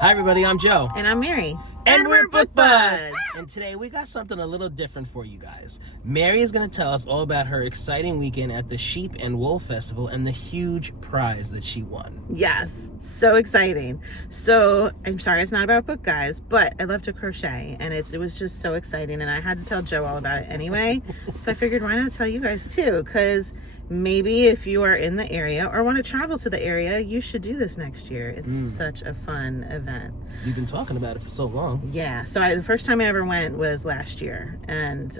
Hi everybody, I'm Joe. And I'm Mary. And we're Book Buzz! And today we got something a little different for you guys. Mary is going to tell us all about her exciting weekend at the Sheep and Wool Festival and the huge prize that she won. Yes, so exciting. So, I'm sorry it's not about book, guys, but I love to crochet, and it was just so exciting, and I had to tell Joe all about it anyway. So I figured, why not tell you guys too? Because maybe if you are in the area or want to travel to the area, you should do this next year. It's such a fun event. You've been talking about it for so long. Yeah, so the first time I ever went was last year, and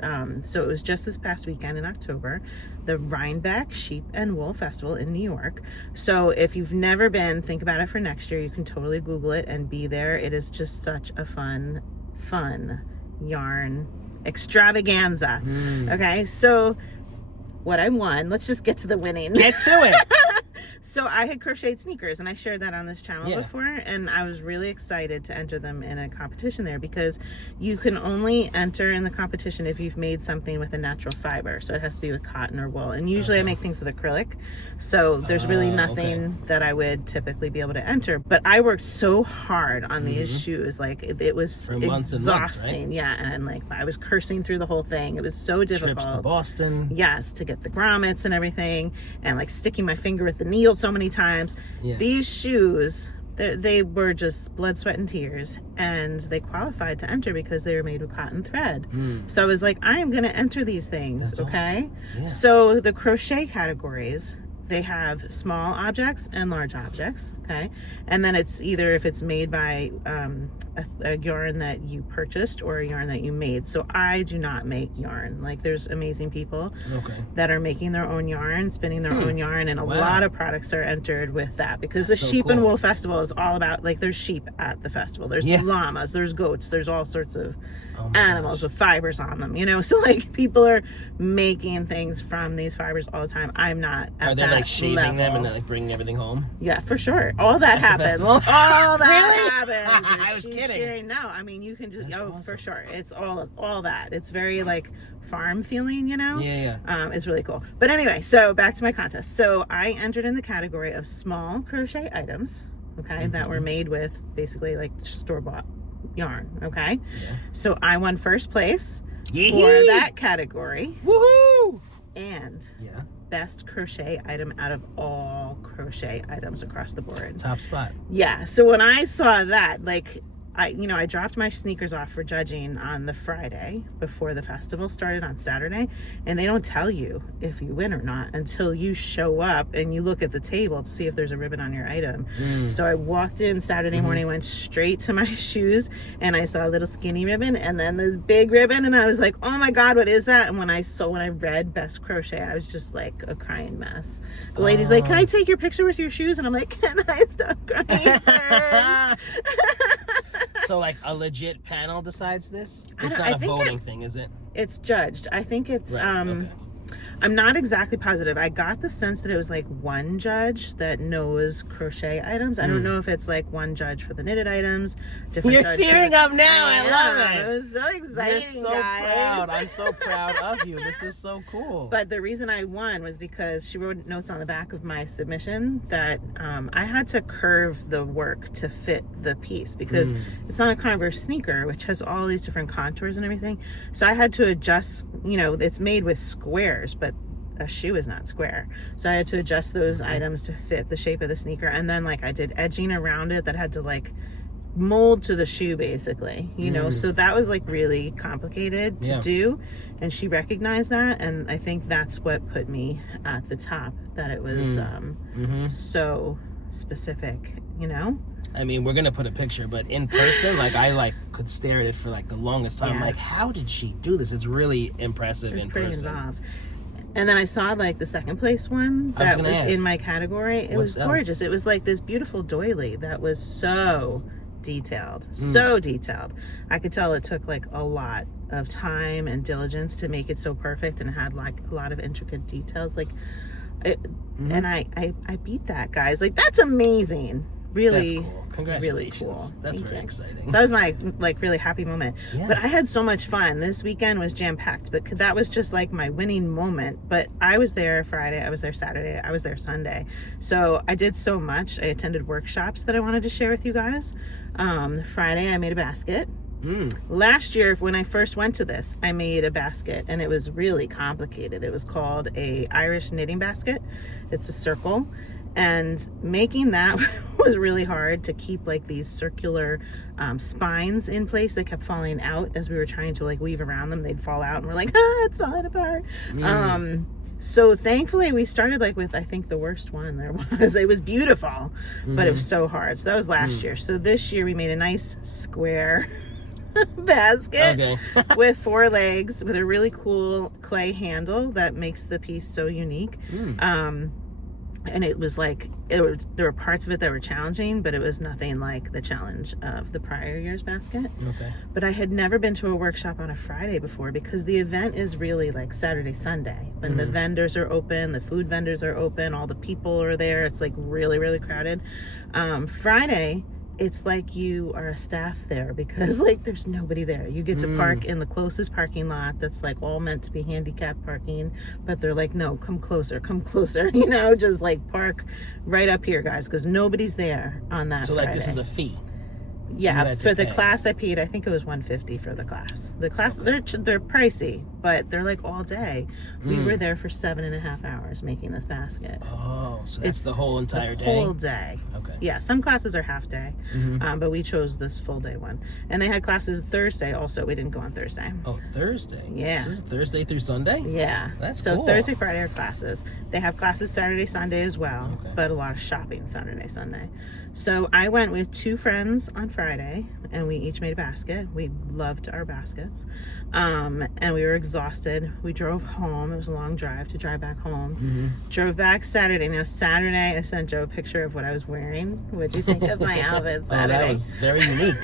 so it was just this past weekend in October, the Rhinebeck Sheep and Wool Festival in New York. So if you've never been, think about it for next year. You can totally Google it and be there. It is just such a fun yarn extravaganza. Okay, so what I won, let's just get to the winning. Get to it! So I had crocheted sneakers, and I shared that on this channel before, and I was really excited to enter them in a competition there, because you can only enter in the competition if you've made something with a natural fiber. So it has to be with cotton or wool, and usually I make things with acrylic, so there's really nothing that I would typically be able to enter. But I worked so hard on these shoes, like it was For months and months, right? Yeah, and like I was cursing through the whole thing. It was so difficult. Trips to Boston. Yes, to get the grommets and everything, and like sticking my finger with the needle so many times. These shoes, they were just blood, sweat, and tears, and they qualified to enter because they were made with cotton thread. So I was like, I am going to enter these things. That's okay. Awesome. Yeah. So the crochet categories, they have small objects and large objects, okay? And then it's either if it's made by a yarn that you purchased or a yarn that you made. So I do not make yarn. Like, there's amazing people that are making their own yarn, spinning their own yarn, and a lot of products are entered with that, because the Sheep and Wool Festival is all about, like, there's sheep at the festival. There's llamas, there's goats, there's all sorts of animals with fibers on them, you know? So, like, people are making things from these fibers all the time. I'm not at that like shaving level. them and then like bringing everything home? Yeah, for sure. All that happens. All that happens. I was kidding. No, I mean, you can just awesome. For sure. It's all that. It's very like farm feeling, you know? Yeah. It's really cool. But anyway, so back to my contest. So I entered in the category of small crochet items, okay, that were made with basically like store-bought yarn, okay? So I won first place for that category. Woohoo! And best crochet item out of all crochet items across the board. Top spot. Yeah. So when I saw that, like, I dropped my sneakers off for judging on the Friday before the festival started on Saturday, and they don't tell you if you win or not until you show up and you look at the table to see if there's a ribbon on your item. So I walked in Saturday morning, went straight to my shoes, and I saw a little skinny ribbon and then this big ribbon, and I was like, oh my God, what is that? And when I read best crochet, I was just like a crying mess. The lady's like, can I take your picture with your shoes? And I'm like, can I stop crying? So like a legit panel decides this? It's not a voting thing, is it? It's judged. I think it's I'm not exactly positive. I got the sense that it was like one judge that knows crochet items. I don't know if it's like one judge for the knitted items. You're tearing up now. I love it. It was so exciting. You're so proud. I'm so proud of you. This is so cool. But the reason I won was because she wrote notes on the back of my submission that I had to curve the work to fit the piece, because it's on a Converse sneaker, which has all these different contours and everything. So I had to adjust, you know, it's made with squares, but a shoe is not square, so I had to adjust those items to fit the shape of the sneaker. And then like I did edging around it that had to like mold to the shoe, basically, you know. So that was like really complicated to do, and she recognized that, and I think that's what put me at the top, that it was so specific, you know. I mean, we're gonna put a picture, but in person, like I like could stare at it for like the longest time. Like, how did she do this? It's really impressive. It's pretty person. involved. And then I saw like the second place one that was in my category. It was gorgeous. It was like this beautiful doily that was so detailed, so detailed. I could tell it took like a lot of time and diligence to make it so perfect, and had like a lot of intricate details. Like, and I beat that, guys. Like, that's amazing. Really, that's cool. Congratulations. Really cool. That's very exciting. That was my like really happy moment. But I had so much fun. This weekend was jam-packed, but that was just like my winning moment. But I was there Friday, I was there Saturday, I was there Sunday. So I did so much. I attended workshops that I wanted to share with you guys. Friday, I made a basket. Mm. Last year, when I first went to this, I made a basket, and it was really complicated. It was called a Irish knitting basket. It's a circle, and making that was really hard to keep like these circular spines in place. They kept falling out as we were trying to like weave around them. They'd fall out, and we're like, it's falling apart. So thankfully we started like with, I think, the worst one there was. It was beautiful, but it was so hard. So that was last year. So this year we made a nice square basket with 4 legs with a really cool clay handle that makes the piece so unique. And it was like, there were parts of it that were challenging, but it was nothing like the challenge of the prior year's basket. But I had never been to a workshop on a Friday before, because the event is really like Saturday, Sunday, when the vendors are open, the food vendors are open, all the people are there. It's like really, really crowded. Friday, it's like you are a staff there, because like there's nobody there. You get to park in the closest parking lot that's like all meant to be handicapped parking, but they're like, no, come closer, you know, just like park right up here, guys, because nobody's there on that Friday. Like this is a fee. Yeah, for the class I paid, I think it was $150 for the class. The class, they're pricey, but they're like all day. We were there for 7.5 hours making this basket. Oh, so that's the whole entire day? Whole day. Okay. Yeah, some classes are half day, but we chose this full day one. And they had classes Thursday also. We didn't go on Thursday. Oh, Thursday? Yeah. So this is Thursday through Sunday? Yeah. That's so cool. Thursday, Friday are classes. They have classes Saturday, Sunday as well, but a lot of shopping Saturday, Sunday. So I went with 2 friends on Friday, and we each made a basket. We loved our baskets, and we were exhausted. We drove home. It was a long drive to drive back home. Drove back Saturday. Now Saturday, I sent Joe a picture of what I was wearing. What'd you think of my outfit Saturday? Oh, that was very unique.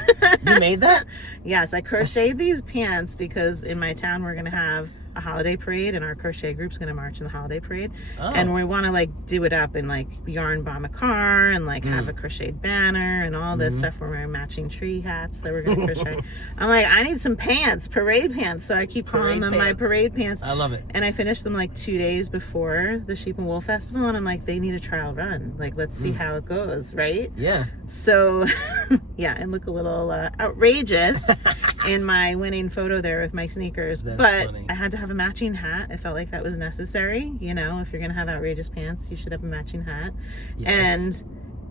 You made that? Yes, I crocheted these pants because in my town we're going to have a holiday parade, and our crochet group's going to march in the holiday parade. And we want to like do it up and like yarn bomb a car and like have a crocheted banner and all this stuff. We're wearing matching tree hats that we're going to crochet. I'm like, I need some pants, parade pants. So I keep calling them my parade pants. I love it. And I finished them like 2 days before the Sheep and Wool Festival, and I'm like, they need a trial run. Like, let's see how it goes, right? Yeah. So yeah, I look a little outrageous in my winning photo there with my sneakers. That's but funny. I had to have a matching hat. I felt like that was necessary. You know, if you're gonna have outrageous pants, you should have a matching hat. Yes. And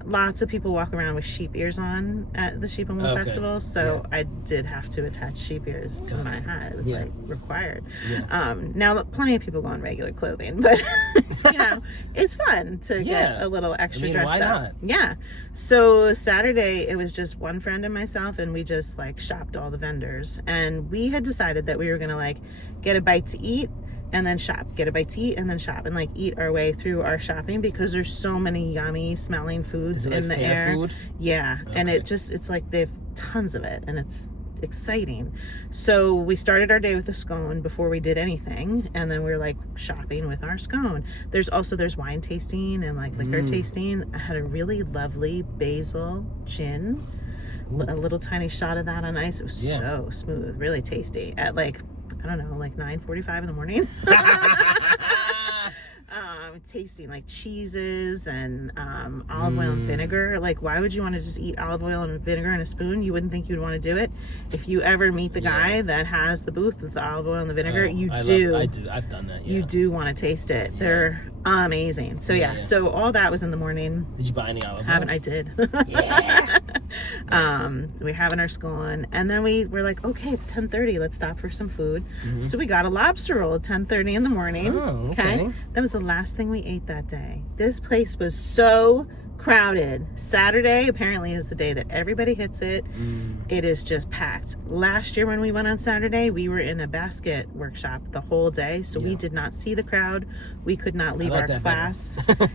lots of people walk around with sheep ears on at the Sheep and Wool Festival, so I did have to attach sheep ears to my hat. It was like required. Now plenty of people go in regular clothing, but you know, it's fun to get a little extra dressed why up. not? Yeah. So Saturday it was just one friend and myself, and we just like shopped all the vendors, and we had decided that we were gonna like get a bite to eat and then shop, get a bite to eat and then shop, and like eat our way through our shopping, because there's so many yummy smelling foods in the air. Food? Yeah. And it's like they have tons of it, and it's exciting. So we started our day with a scone before we did anything, and then we were like shopping with our scone. There's wine tasting and like liquor tasting. I had a really lovely basil gin, a little tiny shot of that on ice. It was so smooth, really tasty at like, I don't know, like 9:45 in the morning. Tasting like cheeses and olive oil and vinegar. Like, why would you want to just eat olive oil and vinegar in a spoon? You wouldn't think you'd want to do it. If you ever meet the guy that has the booth with the olive oil and the vinegar, I've done that. You do want to taste it. They're amazing. So so all that was in the morning. Did you buy any olive oil? I did. Nice. We're having our scone, and then we were like, okay, it's 10:30, let's stop for some food. So we got a lobster roll at 10:30 in the morning. Oh, okay. That was the last thing we ate that day. This place was so crowded. Saturday apparently is the day that everybody hits it. It is just packed. Last year when we went on Saturday, we were in a basket workshop the whole day, so we did not see the crowd. We could not leave our class. I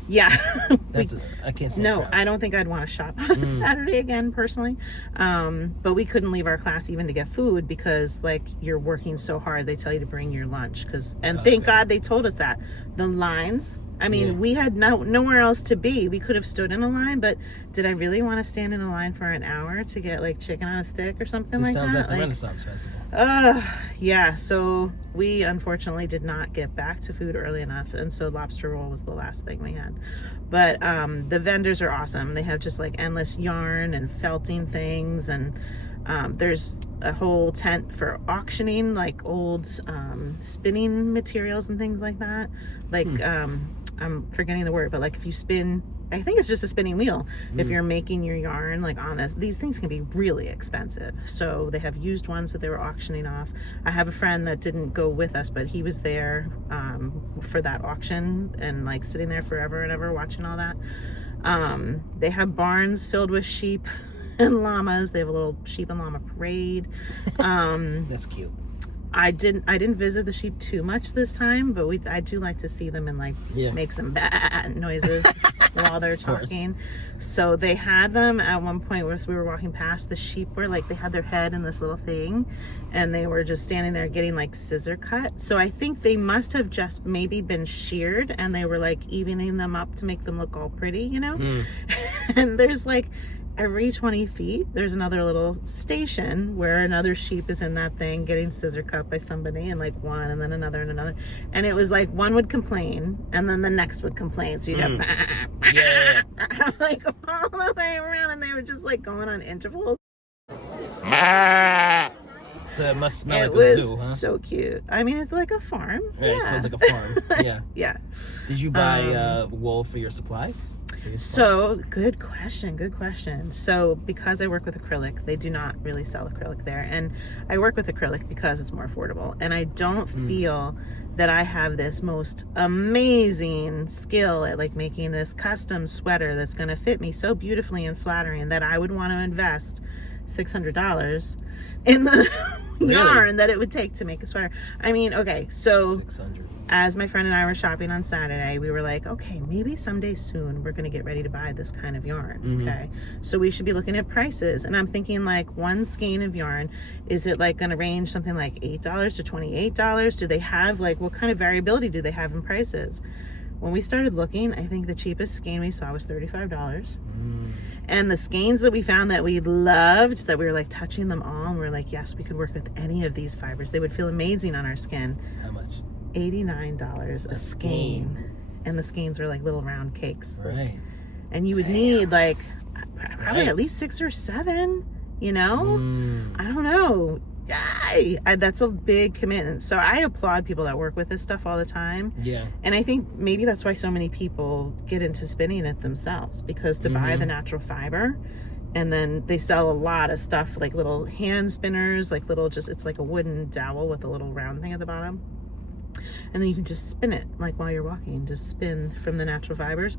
can't see no, crowds. I don't think I'd want to shop on Saturday again personally. But we couldn't leave our class even to get food, because like you're working so hard, they tell you to bring your lunch, and thank God they told us that. The lines I mean, we had nowhere else to be. We could have stood in a line, but did I really want to stand in a line for an hour to get like chicken on a stick or something like that? Sounds like the Renaissance Festival. Yeah. So we unfortunately did not get back to food early enough, and so lobster roll was the last thing we had. But the vendors are awesome. They have just like endless yarn and felting things, and there's a whole tent for auctioning like old spinning materials and things like that. Like I'm forgetting the word, but like if you spin, I think it's just a spinning wheel. If you're making your yarn like on this, these things can be really expensive. So they have used ones that they were auctioning off. I have a friend that didn't go with us, but he was there for that auction and like sitting there forever and ever watching all that. They have barns filled with sheep and llamas. They have a little sheep and llama parade. That's cute. I didn't visit the sheep too much this time, but I do like to see them and like make some bad noises while they're talking. So they had them at one point as we were walking past. The sheep were like, they had their head in this little thing and they were just standing there getting like scissor cut. So I think they must have just maybe been sheared and they were like evening them up to make them look all pretty, you know? And there's like every 20 feet, there's another little station where another sheep is in that thing getting scissor cut by somebody, and like one, and then another, and another. And it was like one would complain, and then the next would complain. So you'd have like all the way around, and they were just like going on intervals. So it must smell It like was a zoo, huh? so cute. I mean, it's like a farm. Right, it smells like a farm. Yeah. Yeah. Did you buy wool for your supplies? So, good question. So, because I work with acrylic, they do not really sell acrylic there. And I work with acrylic because it's more affordable. And I don't feel that I have this most amazing skill at like making this custom sweater that's going to fit me so beautifully and flattering that I would want to invest $600 in the yarn that it would take to make a sweater. I mean, okay, so 600. As my friend and I were shopping on Saturday, we were like, okay, maybe someday soon we're going to get ready to buy this kind of yarn. Okay. So we should be looking at prices. And I'm thinking like one skein of yarn, is it like going to range something like $8 to $28? Do they have like, what kind of variability do they have in prices? When we started looking, I think the cheapest skein we saw was $35. And the skeins that we found that we loved, that we were like touching them all, and we were like, yes, we could work with any of these fibers. They would feel amazing on our skin. How much? $89 a skein. And the skeins were like little round cakes. Right. And you would need like probably at least 6 or 7, you know? I don't know. That's a big commitment. So I applaud people that work with this stuff all the time. Yeah. And I think maybe that's why so many people get into spinning it themselves, because to buy the natural fiber, and then they sell a lot of stuff like little hand spinners, like little, just, it's like a wooden dowel with a little round thing at the bottom. And then you can just spin it like while you're walking, just spin from the natural fibers.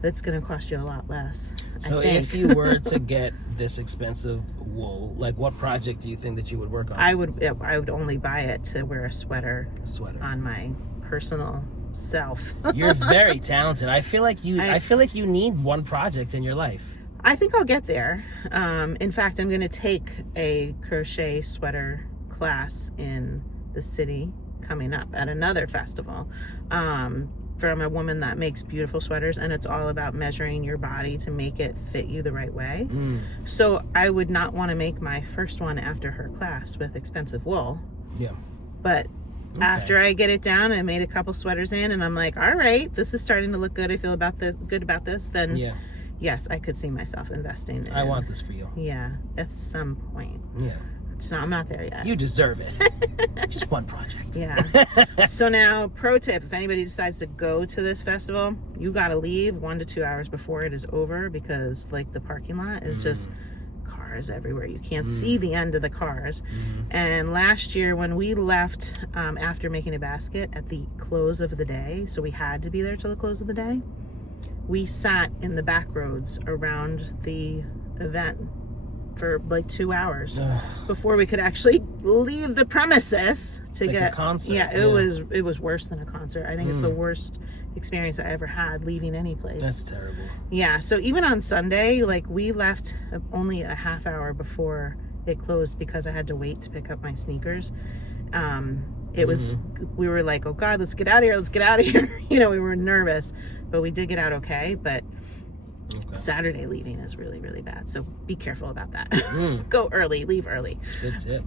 That's going to cost you a lot less. So if you were to get this expensive wool, like what project do you think that you would work on? I would only buy it to wear a sweater on my personal self. You're very talented. I feel like you need one project in your life. I think I'll get there. In fact, I'm going to take a crochet sweater class in the city coming up at another festival. From a woman that makes beautiful sweaters, and it's all about measuring your body to make it fit you the right way. So I would not want to make my first one after her class with expensive wool. Yeah. But after I get it down and made a couple sweaters in, and I'm like, all right, this is starting to look good. I feel good about this. Then yes, I could see myself investing in. I want this for you. Yeah, at some point. Yeah. So I'm not there yet. You deserve it. Just one project. Yeah. So now, pro tip, if anybody decides to go to this festival, you got to leave 1 to 2 hours before it is over, because like the parking lot is just cars everywhere. You can't see the end of the cars. And last year when we left after making a basket at the close of the day, so we had to be there till the close of the day, we sat in the back roads around the event for like 2 hours before we could actually leave the premises to get a concert. Yeah, it was worse than a concert. I think it's the worst experience I ever had leaving any place. That's terrible. Yeah, so even on Sunday, like we left only a half hour before it closed because I had to wait to pick up my sneakers. It was, we were like, oh God, let's get out of here. You know, we were nervous, but we did get out okay. But Saturday leaving is really, really bad. So be careful about that. Go early, leave early. Good tip.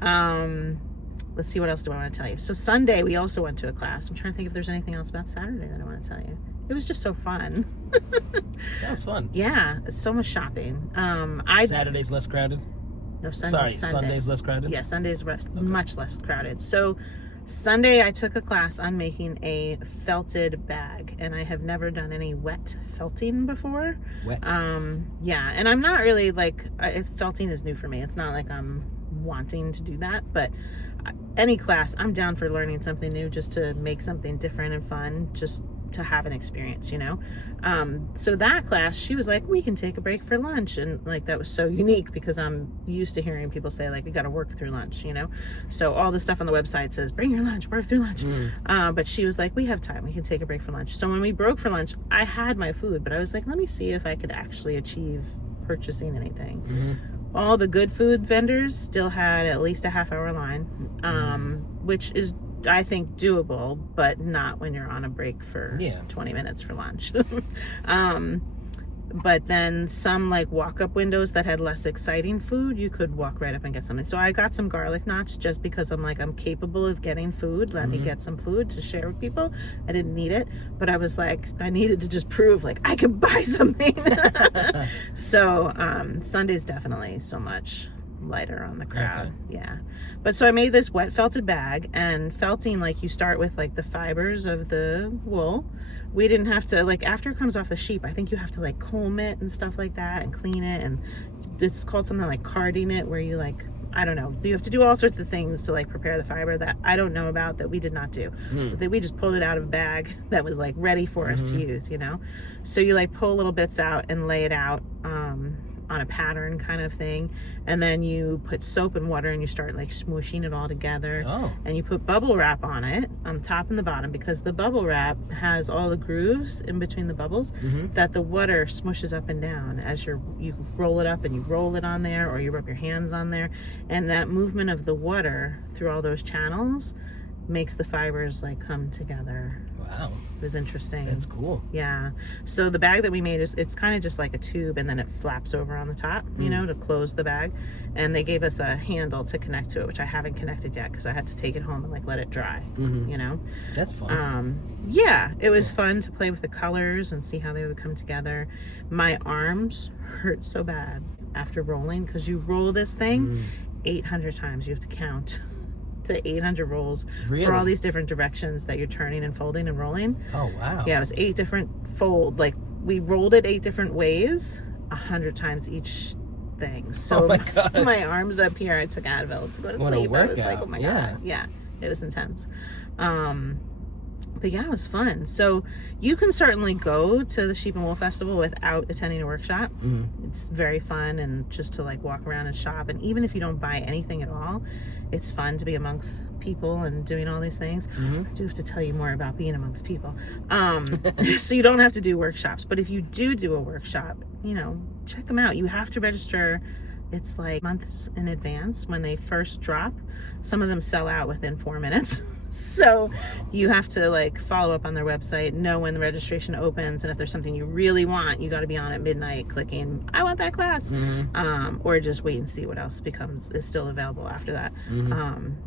Let's see, what else do I want to tell you? So Sunday, we also went to a class. I'm trying to think if there's anything else about Saturday that I want to tell you. It was just so fun. Sounds fun. Yeah, it's so much shopping. Saturday's less crowded? No, Sunday. Sunday's less crowded? Yeah, Sunday's much less crowded. So Sunday I took a class on making a felted bag, and I have never done any wet felting before. Wet? Yeah, and I'm not really like, felting is new for me. It's not like I'm wanting to do that, but any class, I'm down for learning something new, just to make something different and fun, just to have an experience, you know. So that class, she was like, we can take a break for lunch, and like that was so unique because I'm used to hearing people say like, we got to work through lunch, you know. So all the stuff on the website says bring your lunch, work through lunch. But she was like, we have time, we can take a break for lunch. So when we broke for lunch, I had my food, but I was like, let me see if I could actually achieve purchasing anything. All the good food vendors still had at least a half-hour line, which is, I think, doable, but not when you're on a break for 20 minutes for lunch. But then some like walk-up windows that had less exciting food, you could walk right up and get something. So I got some garlic knots just because I'm like, I'm capable of getting food. Let me get some food to share with people. I didn't need it, but I was like, I needed to just prove like I could buy something. So Sunday's definitely so much lighter on the crowd. Yeah. But so I made this wet felted bag, and felting, like, you start with like the fibers of the wool. We didn't have to, like, after it comes off the sheep, I think you have to like comb it and stuff like that and clean it, and it's called something like carding it, where you like, I don't know, you have to do all sorts of things to like prepare the fiber that I don't know about, that we did not do. We just pulled it out of a bag that was like ready for us to use, you know. So you like pull little bits out and lay it out on a pattern kind of thing, and then you put soap and water and you start like smooshing it all together. And you put bubble wrap on it on the top and the bottom, because the bubble wrap has all the grooves in between the bubbles that the water smushes up and down as you roll it up, and you roll it on there, or you rub your hands on there, and that movement of the water through all those channels makes the fibers like come together. Wow. It was interesting. That's cool. Yeah. So the bag that we made it's kind of just like a tube, and then it flaps over on the top, you know, to close the bag. And they gave us a handle to connect to it, which I haven't connected yet because I had to take it home and like let it dry, you know. That's fun. Yeah, it was fun to play with the colors and see how they would come together. My arms hurt so bad after rolling, because you roll this thing 800 times. You have to count to 800 rolls for all these different directions that you're turning and folding and rolling. Oh wow. Yeah, it was 8 different fold, like we rolled it 8 different ways, 100 times each thing. So my arms up here, I took Advil to go to sleep. I was like, oh my god. Yeah, it was intense. But yeah, it was fun. So you can certainly go to the Sheep and Wool Festival without attending a workshop. It's very fun, and just to like walk around and shop. And even if you don't buy anything at all, it's fun to be amongst people and doing all these things. I do have to tell you more about being amongst people. So you don't have to do workshops, but if you do a workshop, you know, check them out. You have to register. It's like months in advance when they first drop. Some of them sell out within 4 minutes. So you have to like follow up on their website, know when the registration opens, and if there's something you really want, you got to be on at midnight clicking I want that class, or just wait and see what else is still available after that.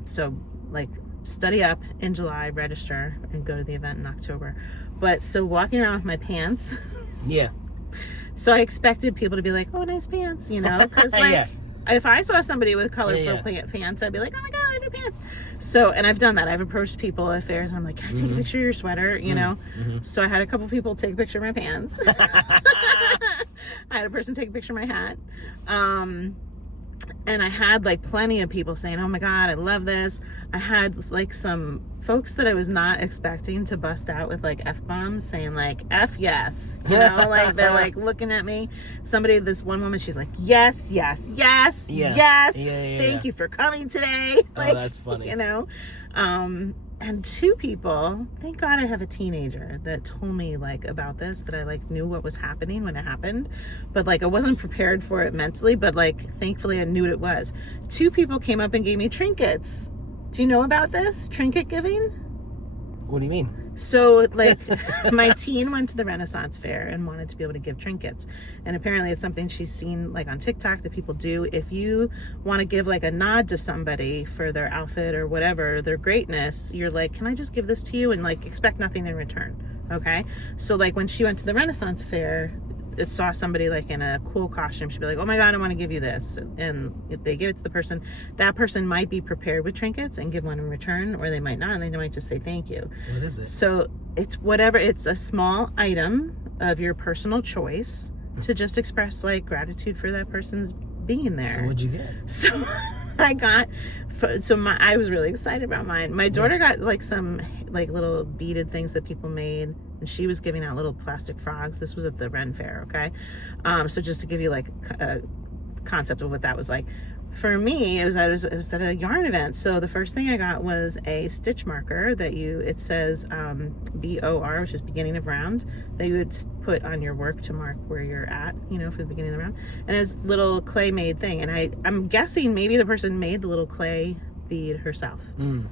So like study up in July, register, and go to the event in October. But so walking around with my pants, so I expected people to be like, oh, nice pants, you know, because like if I saw somebody with colorful pants, I'd be like, oh my god, I love your pants. So, and I've done that. I've approached people at fairs, and I'm like, can I take a picture of your sweater, you know? So I had a couple people take a picture of my pants. I had a person take a picture of my hat. And I had like plenty of people saying, oh my god, I love this. I had like some folks that I was not expecting to bust out with like F-bombs, saying like, F yes, you know, like they're like looking at me. This one woman, she's like, yes, thank you for coming today. Like, that's funny. You know? And 2 people, thank God I have a teenager that told me like about this, that I like knew what was happening when it happened, but like I wasn't prepared for it mentally, but like thankfully I knew what it was. 2 people came up and gave me trinkets Do you know about this trinket giving? What do you mean? So, like, my teen went to the Renaissance Fair and wanted to be able to give trinkets. And apparently it's something she's seen, like, on TikTok that people do. If you want to give, like, a nod to somebody for their outfit or whatever, their greatness, you're like, can I just give this to you? And, like, expect nothing in return. Okay? So, like, when she went to the Renaissance Fair, it saw somebody, like, in a cool costume, she'd be like, oh my God, I want to give you this. And if they give it to the person, that person might be prepared with trinkets and give one in return, or they might not, and they might just say thank you. What is it? So it's whatever, it's a small item of your personal choice to just express, like, gratitude for that person's being there. So what'd you get? So I was really excited about mine. My daughter got, like, some, like, little beaded things that people made, and she was giving out little plastic frogs. This was at the Ren Fair, okay? So just to give you, like, a concept of what that was like. For me, it was at a yarn event. So the first thing I got was a stitch marker that it says BOR, which is beginning of round, that you would put on your work to mark where you're at, you know, for the beginning of the round. And it was a little clay made thing. And I'm guessing maybe the person made the little clay bead herself,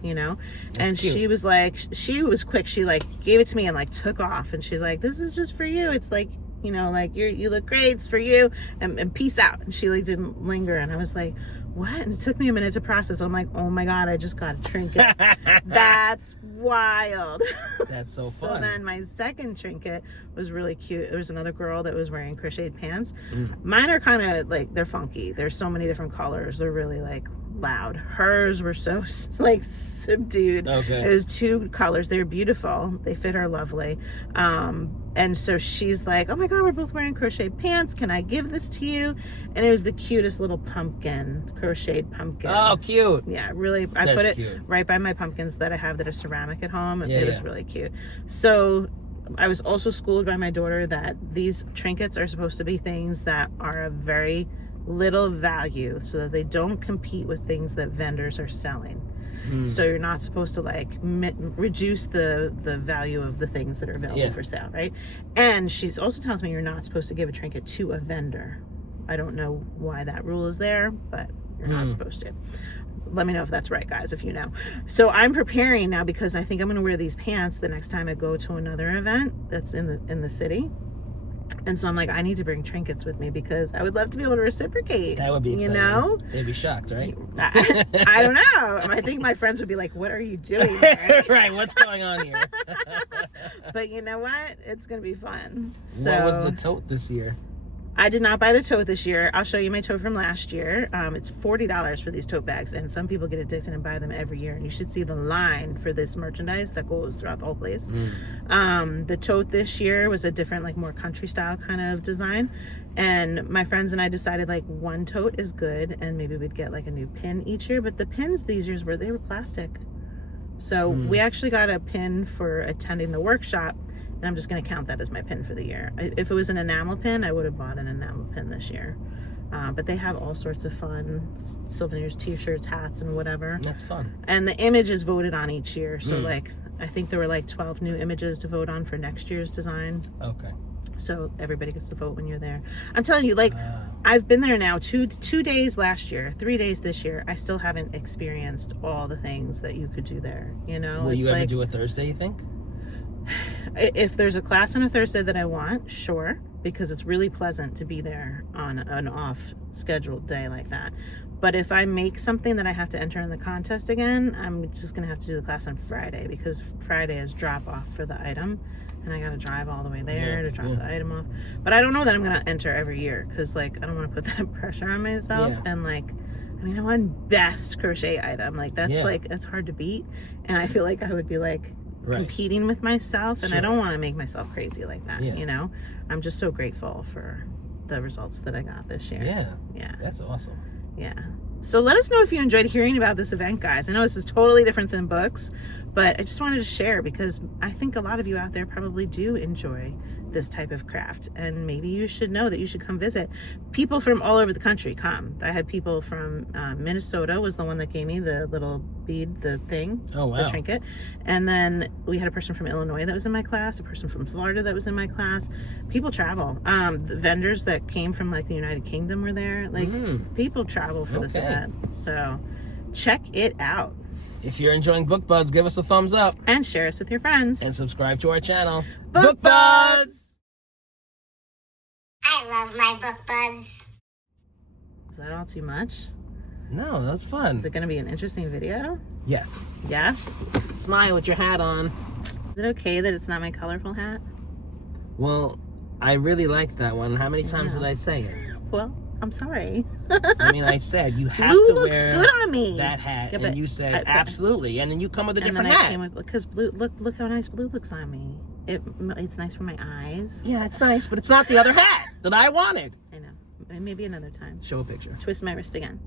you know. And cute. she was like, she was quick. She, like, gave it to me and, like, took off. And she's like, this is just for you. It's like, you know, like, you look great, it's for you, and peace out. And she, like, didn't linger. And I was like, what? And it took me a minute to process. I'm like, oh my God, I just got a trinket. That's wild. That's so fun. So then my second trinket was really cute. There was another girl that was wearing crocheted pants. Mine are kind of, like, they're funky. There's so many different colors. They're really, like, loud. Hers were so, like, subdued. Okay. It was 2 colors. They were beautiful. They fit her lovely. And so she's like, oh my God, we're both wearing crocheted pants. Can I give this to you? And it was the cutest little pumpkin, crocheted pumpkin. Oh, cute. Yeah, really. I That's put it cute. right by my pumpkins that I have that are ceramic at home. Yeah, It was really cute. So I was also schooled by my daughter that these trinkets are supposed to be things that are of very little value, so that they don't compete with things that vendors are selling. So you're not supposed to, like, reduce the value of the things that are available for sale, right? And she's also tells me you're not supposed to give a trinket to a vendor. I don't know why that rule is there, but you're not supposed to. Let me know if that's right, guys, if you know. So I'm preparing now because I think I'm going to wear these pants the next time I go to another event that's in the city. And so I'm like, I need to bring trinkets with me because I would love to be able to reciprocate. That would be exciting. You know? They'd be shocked, right? I don't know. I think my friends would be like, what are you doing there? Right, what's going on here? But you know what? It's going to be fun. So, what was the tote this year? I did not buy the tote this year. I'll show you my tote from last year. It's $40 for these tote bags, and some people get addicted and buy them every year. And you should see the line for this merchandise that goes throughout the whole place. The tote this year was a different, like, more country style kind of design. And my friends and I decided, like, one tote is good, and maybe we'd get, like, a new pin each year. But the pins these years were plastic. So we actually got a pin for attending the workshop. And I'm just going to count that as my pin for the year. If it was an enamel pin, I would have bought an enamel pin this year. But they have all sorts of fun souvenirs, t-shirts, hats, and whatever. That's fun. And the image is voted on each year. So, like, I think there were, like, 12 new images to vote on for next year's design. Okay. So everybody gets to vote when you're there. I'm telling you, like, I've been there now 2 days last year, 3 days this year. I still haven't experienced all the things that you could do there, you know? Will you ever do a Thursday, you think? If there's a class on a Thursday that I want, sure, because it's really pleasant to be there on an off scheduled day like that. But if I make something that I have to enter in the contest again, I'm just gonna have to do the class on Friday, because Friday is drop off for the item, and I gotta drive all the way there to drop the item off. But I don't know that I'm gonna enter every year, because, like, I don't want to put that pressure on myself. And, like, I mean, I want best crochet item, like, that's like, that's hard to beat, and I feel like I would be, like, competing with myself, and I don't want to make myself crazy like that. You know, I'm just so grateful for the results that I got this year. Yeah, that's awesome. So let us know if you enjoyed hearing about this event, guys. I know this is totally different than books, but I just wanted to share because I think a lot of you out there probably do enjoy this type of craft, and maybe you should know that you should come visit. People from all over the country come. I had people from Minnesota was the one that gave me the little bead, the thing, the trinket. And then we had a person from Illinois that was in my class, a person from Florida that was in my class. People travel. The vendors that came from, like, the United Kingdom were there. Like, people travel for this event. So check it out. If you're enjoying Book Buds, give us a thumbs up. And share us with your friends. And subscribe to our channel. Book Buds! I love my Book Buds. Is that all too much? No, that's fun. Is it going to be an interesting video? Yes. Yes? Smile with your hat on. Is it okay that it's not my colorful hat? Well, I really liked that one. How many times did I say it? Well, I'm sorry. I mean, I said you have Blue to looks wear good on me. that hat, Yeah, and but you said but- absolutely, and then you come with a And different then I hat. came with, because blue, look how nice blue looks on me. It's nice for my eyes. Yeah, it's nice, but it's not the other hat that I wanted. I know. Maybe another time. Show a picture. Twist my wrist again.